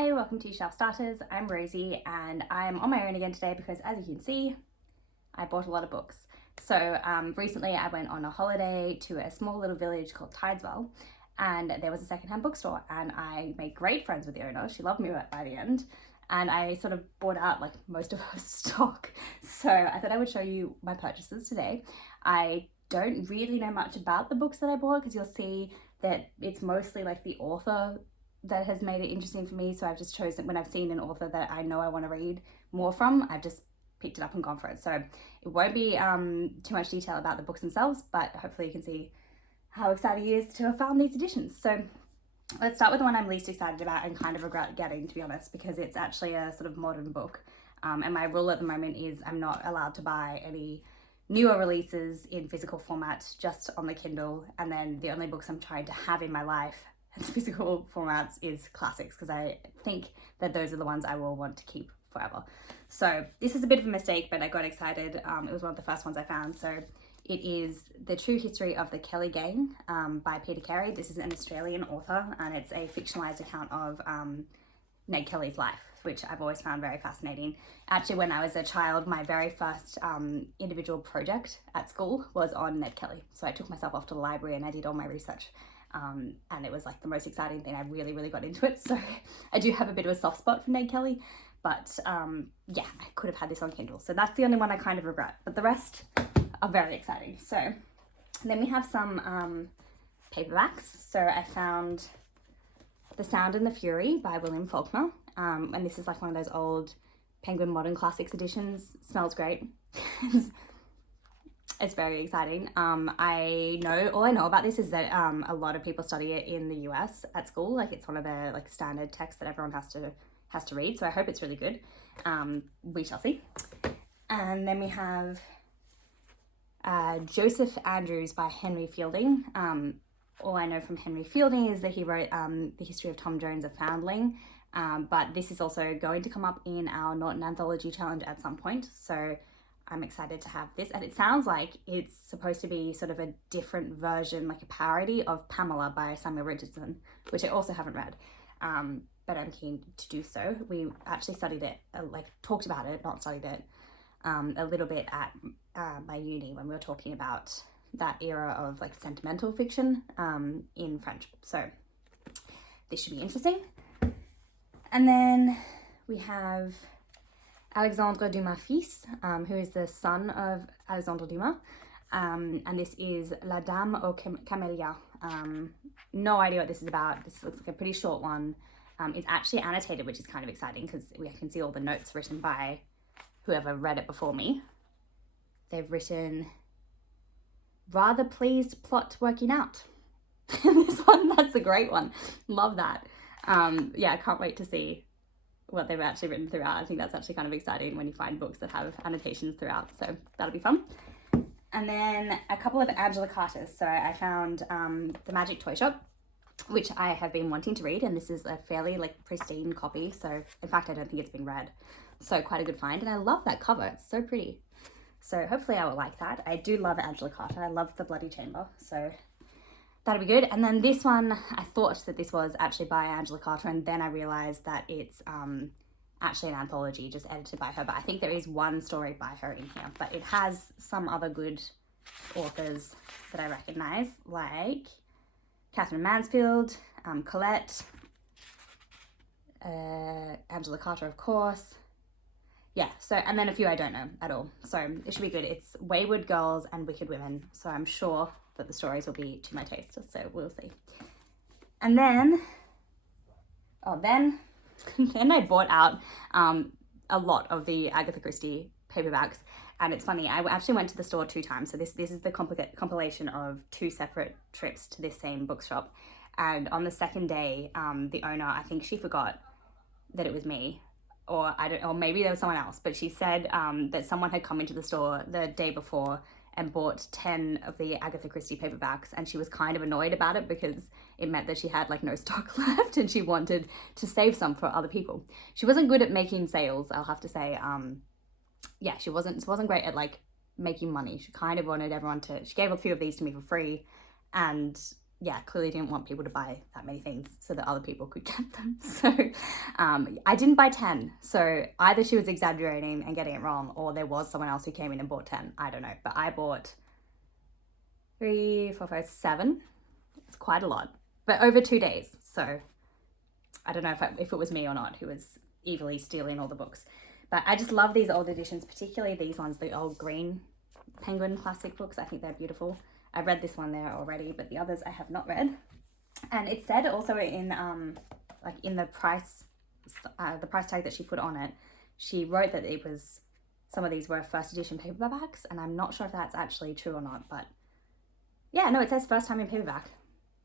Hi, welcome to Shelf Starters. I'm Rosie and I'm on my own again today because, as you can see, I bought a lot of books. So recently I went on a holiday to a small little village called Tideswell, and there was a secondhand bookstore and I made great friends with the owner. She loved me by the end, and I sort of bought out like most of her stock. So I thought I would show you my purchases today. I don't really know much about the books that I bought because you'll see that it's mostly like the author that has made it interesting for me. So I've just chosen, when I've seen an author that I know I want to read more from, I've just picked it up and gone for it. So it won't be too much detail about the books themselves, but hopefully you can see how excited it is to have found these editions. So let's start with the one I'm least excited about and kind of regret getting, to be honest, because it's actually a sort of modern book. And my rule at the moment is I'm not allowed to buy any newer releases in physical format, just on the Kindle. And then the only books I'm trying to have in my life as physical formats is classics, because I think that those are the ones I will want to keep forever. So this is a bit of a mistake, but I got excited. It was one of the first ones I found. So it is The True History of the Kelly Gang by Peter Carey. This is an Australian author, and it's a fictionalized account of Ned Kelly's life, which I've always found very fascinating. Actually, when I was a child, my very first individual project at school was on Ned Kelly. So I took myself off to the library and I did all my research. And it was like the most exciting thing. I really got into it. So I do have a bit of a soft spot for Ned Kelly, but yeah, I could have had this on Kindle. So that's the only one I kind of regret, but the rest are very exciting. So then we have some paperbacks. So I found The Sound and the Fury by William Faulkner. And this is like one of those old Penguin Modern Classics editions. It smells great. It's very exciting. All I know about this is that a lot of people study it in the US at school. Like it's one of the like standard texts that everyone has to read. So I hope it's really good. We shall see. And then we have Joseph Andrews by Henry Fielding. All I know from Henry Fielding is that he wrote The History of Tom Jones, a Foundling. But this is also going to come up in our Norton Anthology Challenge at some point. So I'm excited to have this, and it sounds like it's supposed to be sort of a different version, like a parody of Pamela by Samuel Richardson, which I also haven't read, but I'm keen to do so. We actually studied it, talked about it, not studied it, a little bit at my uni when we were talking about that era of like sentimental fiction in French. So this should be interesting. And then we have Alexandre Dumas fils, who is the son of Alexandre Dumas, and this is La Dame aux Camélias. No idea what this is about. This looks like a pretty short one. It's actually annotated, which is kind of exciting because we can see all the notes written by whoever read it before me. They've written, "Rather pleased plot working out." This one, that's a great one. Love that. Yeah, I can't wait to see what they've actually written throughout. I think that's actually kind of exciting when you find books that have annotations throughout, so that'll be fun. And then a couple of Angela Carter's. So I found The Magic Toy Shop, which I have been wanting to read, and this is a fairly like pristine copy. So in fact, I don't think it's been read. So quite a good find, and I love that cover. It's so pretty. So hopefully I will like that. I do love Angela Carter. I love The Bloody Chamber, so that'll be good. And then this one, I thought that this was actually by Angela Carter, and then I realized that it's actually an anthology just edited by her. But I think there is one story by her in here, but it has some other good authors that I recognize, like Catherine Mansfield, Colette, Angela Carter, of course. Yeah, so, and then a few I don't know at all. So it should be good. It's Wayward Girls and Wicked Women. So I'm sure that the stories will be to my taste. So we'll see. And then, then I bought out a lot of the Agatha Christie paperbacks. And it's funny, I actually went to the store 2 times. So this is the compilation of 2 separate trips to this same bookshop. And on the second day, the owner, I think she forgot that it was me. Or maybe there was someone else, but she said that someone had come into the store the day before and bought 10 of the Agatha Christie paperbacks, and she was kind of annoyed about it because it meant that she had like no stock left and she wanted to save some for other people. She wasn't good at making sales, I'll have to say. Yeah, she wasn't great at like making money. She kind of wanted everyone to, she gave a few of these to me for free, and yeah, clearly didn't want people to buy that many things so that other people could get them. So I didn't buy 10. So either she was exaggerating and getting it wrong, or there was someone else who came in and bought 10. I don't know. But I bought 3, 4, 5, 7. It's quite a lot. But over 2 days. So I don't know if it was me or not who was evilly stealing all the books. But I just love these old editions, particularly these ones, the old green Penguin classic books. I think they're beautiful. I've read this one there already, but the others I have not read. And it said also in like in the price tag that she put on it, she wrote that it was, some of these were first edition paperbacks, and I'm not sure if that's actually true or not, but yeah, no, it says first time in paperback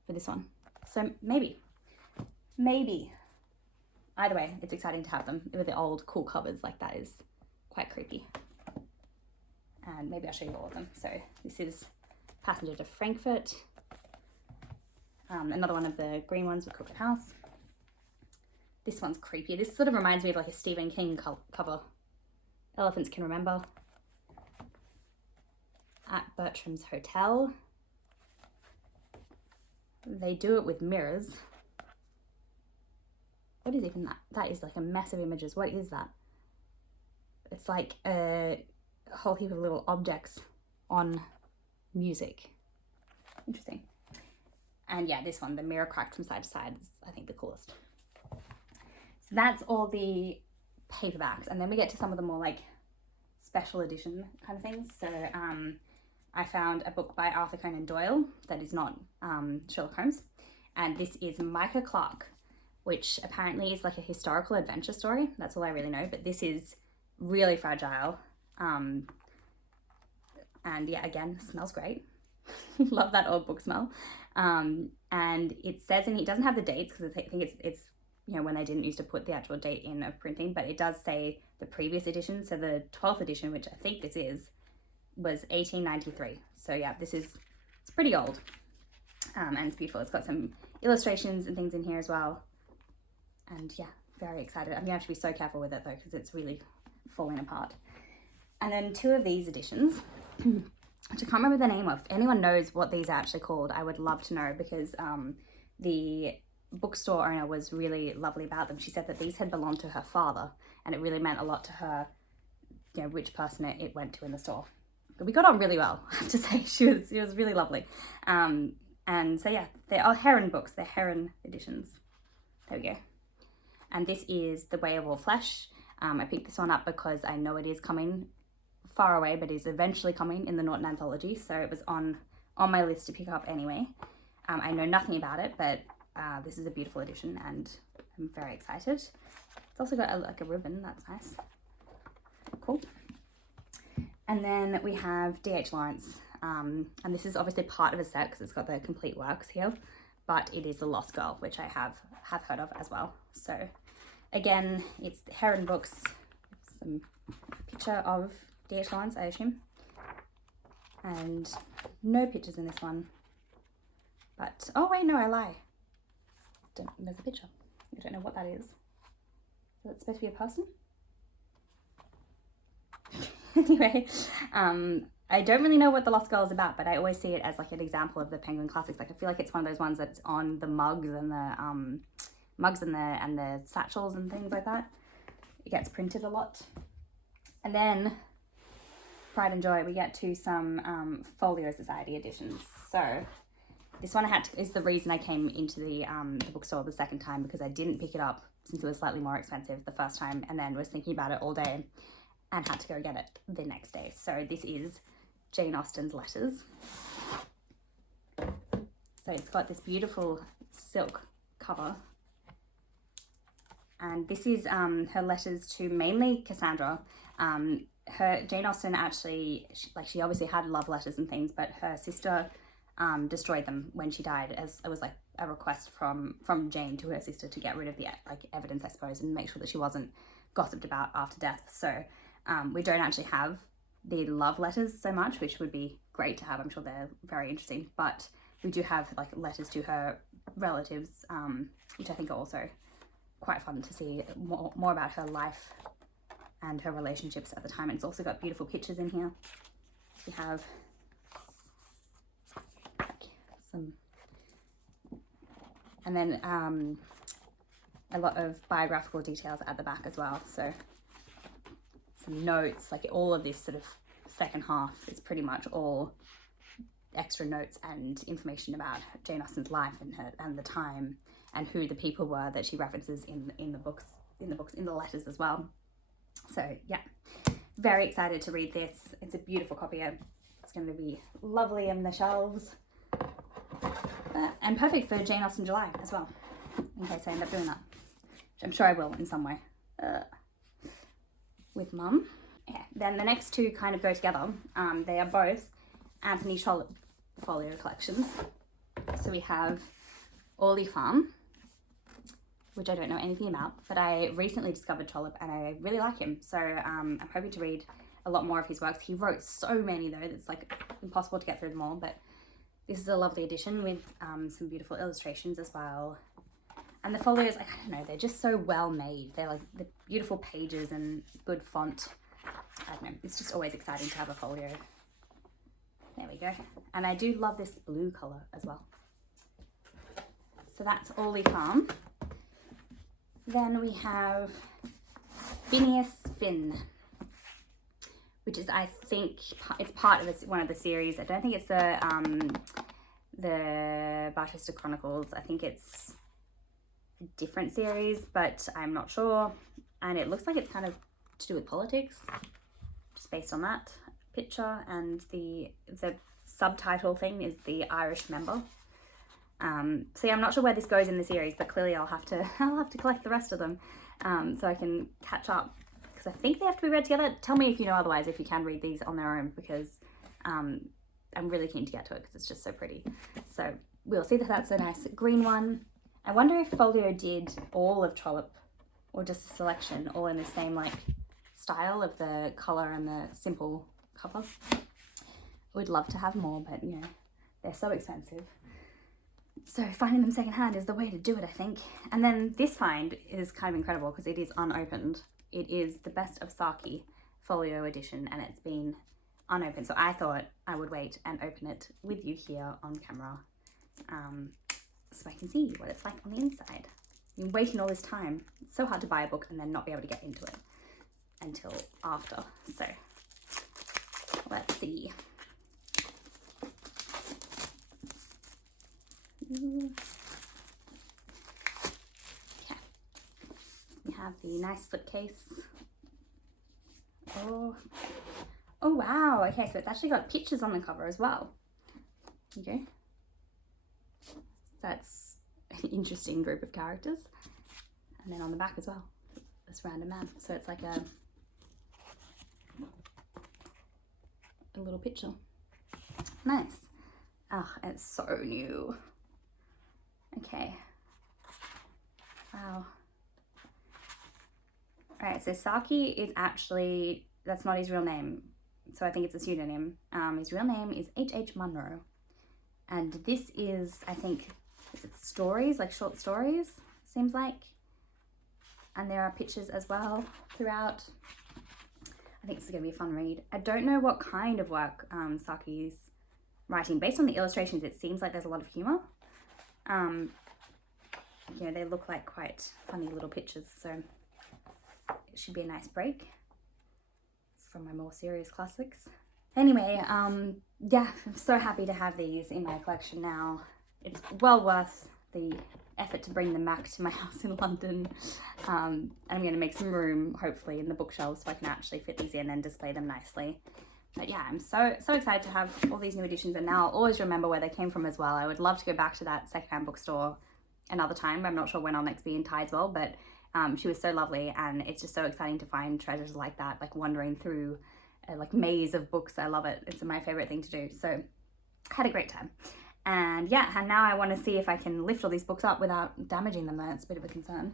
for this one. So maybe. Either way, it's exciting to have them with the old cool covers. Like, that is quite creepy. And maybe I'll show you all of them. So this is Passenger to Frankfurt. Another one of the green ones with Crooked House. This one's creepy. This sort of reminds me of like a Stephen King cover. Elephants Can Remember. At Bertram's Hotel. They do it with mirrors. What is even that? That is like a mess of images. What is that? It's like a whole heap of little objects on music. Interesting. And yeah, this one, the mirror cracked from side to side, is I think the coolest. So that's all the paperbacks. And then we get to some of the more like special edition kind of things. So I found a book by Arthur Conan Doyle that is not Sherlock Holmes. And this is Micah Clarke, which apparently is like a historical adventure story. That's all I really know, but this is really fragile. And yeah, again, smells great. Love that old book smell. And it says, and it doesn't have the dates because I think it's you know, when they didn't used to put the actual date in of printing, but it does say the previous edition. So the 12th edition, which I think this is, was 1893. So yeah, it's pretty old. And it's beautiful. It's got some illustrations and things in here as well. And yeah, very excited. I'm gonna have to be so careful with it though, because it's really falling apart. And then 2 of these editions, which I can't remember the name of. If anyone knows what these are actually called, I would love to know, because the bookstore owner was really lovely about them. She said that these had belonged to her father, and it really meant a lot to her, you know, which person it went to in the store. We got on really well, I have to say. She was really lovely. And so yeah, they are Heron books. They're Heron editions. There we go. And this is The Way of All Flesh. I picked this one up because I know it is coming far away, but is eventually coming in the Norton Anthology. So it was on my list to pick up anyway. I know nothing about it, but this is a beautiful edition and I'm very excited. It's also got like a ribbon. That's nice. Cool. And then we have D.H. Lawrence. And this is obviously part of a set because it's got the complete works here, but it is The Lost Girl, which I have heard of as well. So again, it's Heron books. Some picture of D.H. Lawrence, I assume. And no pictures in this one. But, oh wait, no, I lie. There's a picture. I don't know what that is. Is it supposed to be a person? Anyway, I don't really know what The Lost Girl is about, but I always see it as like an example of the Penguin classics. Like, I feel like it's one of those ones that's on the mugs and the satchels and things like that. It gets printed a lot. And then Pride and Joy, we get to some Folio Society editions. So this one is the reason I came into the bookstore the second time, because I didn't pick it up since it was slightly more expensive the first time, and then was thinking about it all day and had to go get it the next day. So this is Jane Austen's Letters. So it's got this beautiful silk cover. And this is her letters to mainly Cassandra. Jane Austen actually, she obviously had love letters and things, but her sister destroyed them when she died, as it was like a request from Jane to her sister to get rid of the evidence, I suppose, and make sure that she wasn't gossiped about after death. So we don't actually have the love letters so much, which would be great to have. I'm sure they're very interesting, but we do have like letters to her relatives, which I think are also quite fun to see more about her life and her relationships at the time. And it's also got beautiful pictures in here. We have some And then a lot of biographical details at the back as well. So some notes, like all of this sort of second half is pretty much all extra notes and information about Jane Austen's life and the time, and who the people were that she references in the letters as well. So yeah, very excited to read this. It's a beautiful copy. It's going to be lovely on the shelves, and perfect for Jane Austen July as well, in case I end up doing that, which I'm sure I will in some way with Mum. Yeah. Then the next two kind of go together. They are both Anthony Trollope folio collections. So we have Orley Farm, which I don't know anything about, but I recently discovered Trollope and I really like him. So I'm hoping to read a lot more of his works. He wrote so many though, it's like impossible to get through them all, but this is a lovely edition with some beautiful illustrations as well. And the folios, I don't know, they're just so well made. They're like the beautiful pages and good font. I don't know, it's just always exciting to have a folio. There we go. And I do love this blue colour as well. So that's Orley Farm. Then we have Phineas Finn, which is, I think, it's part of one of the series. I don't think it's the Barchester Chronicles. I think it's a different series, but I'm not sure. And it looks like it's kind of to do with politics, just based on that picture. And the subtitle thing is The Irish Member. So yeah, I'm not sure where this goes in the series, but clearly I'll have to collect the rest of them so I can catch up, because I think they have to be read together. Tell me if you know otherwise, if you can read these on their own, because I'm really keen to get to it because it's just so pretty. So we'll see that that's a nice green one. I wonder if Folio did all of Trollope or just a selection, all in the same like style of the colour and the simple cover. Would love to have more, but you know, they're so expensive. So finding them secondhand is the way to do it, I think. And then this find is kind of incredible because it is unopened. It is the Best of Saki folio edition, and it's been unopened. So I thought I would wait and open it with you here on camera, so I can see what it's like on the inside. You're waiting all this time. It's so hard to buy a book and then not be able to get into it until after. So let's see. Okay. We have the nice slipcase. Oh wow. Okay, so it's actually got pictures on the cover as well. Okay. That's an interesting group of characters. And then on the back as well, this random man. So it's like a little picture. Nice. Oh, it's so new. Okay. Wow. Alright, so Saki is actually, that's not his real name. So I think it's a pseudonym. His real name is H.H. Munro. And this is, I think, is it stories, like short stories, seems like. And there are pictures as well throughout. I think this is going to be a fun read. I don't know what kind of work Saki's writing. Based on the illustrations, it seems like there's a lot of humour. You know, they look like quite funny little pictures, so it should be a nice break from my more serious classics. Anyway, yeah, I'm so happy to have these in my collection now. It's well worth the effort to bring them back to my house in London. And I'm going to make some room, hopefully, in the bookshelves so I can actually fit these in and display them nicely. But yeah, I'm so excited to have all these new editions, and now I'll always remember where they came from as well. I would love to go back to that secondhand bookstore another time. I'm not sure when I'll next be in Tideswell, but she was so lovely, and it's just so exciting to find treasures like that, like wandering through a like maze of books. I love it. It's my favorite thing to do. So I had a great time. And yeah, and now I want to see if I can lift all these books up without damaging them. That's a bit of a concern.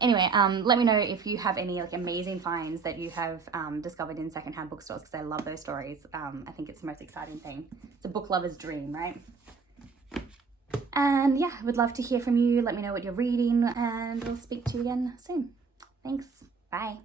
Anyway, let me know if you have any like amazing finds that you have discovered in secondhand bookstores, because I love those stories. I think it's the most exciting thing. It's a book lover's dream, right? And yeah, I would love to hear from you. Let me know what you're reading, and we'll speak to you again soon. Thanks. Bye.